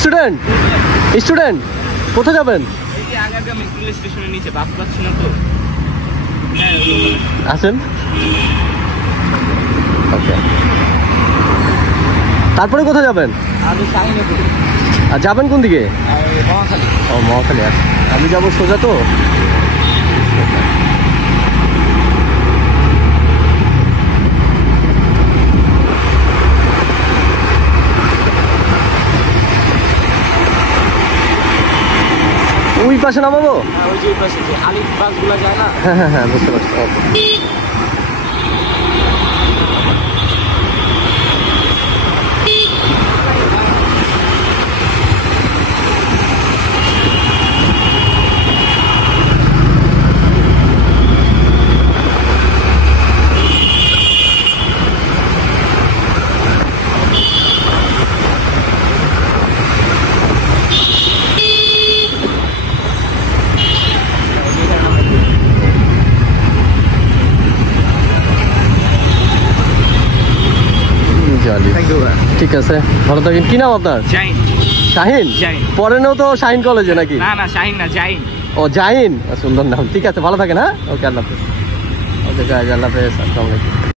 Student student কোথায় যাবেন? আসেন। ওকে, তারপরে কোথায় যাবেন? আর যাবেন কোন দিকে? ও মহাখালী। আমি যাবো সোজা তো। ওই পাশে নামাবো? হ্যাঁ হ্যাঁ হ্যাঁ, বুঝতে পারছি। ঠিক আছে, ভালো থাকেন। কি নাম আপনার? শাহিন। পড়েনও তো শাহিন কলেজে নাকি? না শাহিন না, জাহিন। ও জাহিন, সুন্দর নাম। ঠিক আছে, ভালো থাকেন। হ্যাঁ, ওকে, আল্লাহ হাফেজ। ওকে গাইজ, আল্লাহ হাফেজ, আসসালামু আলাইকুম।